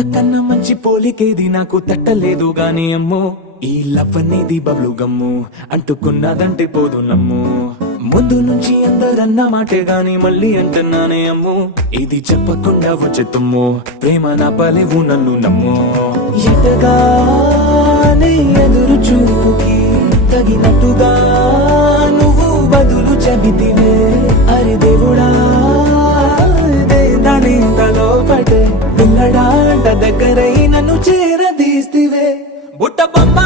అంతకన్నా మంచి పోలికేది నాకు తట్టలేదు గాని అమ్మో ఈ లవ్ అనేది బబ్లు గమ్ము అంటుకున్నదంటే పోదు నమ్ము ముందు నుంచి అందరన్న మాటే గాని మళ్ళీ అంటున్నానే అమ్ము ఇది చెప్పకుండా వచ్చే తుమ్ము ప్రేమ నా పలేవు నన్ను నమ్ము ఎటగానే ఎదురు చూకి తగినట్టుగా నువ్వు బదులు చెబితివే అరే దేవుడా దాని తలో పటే పిల్లడాంట దగ్గరై నన్ను చేరదీస్తివే బుట్ట బొమ్మ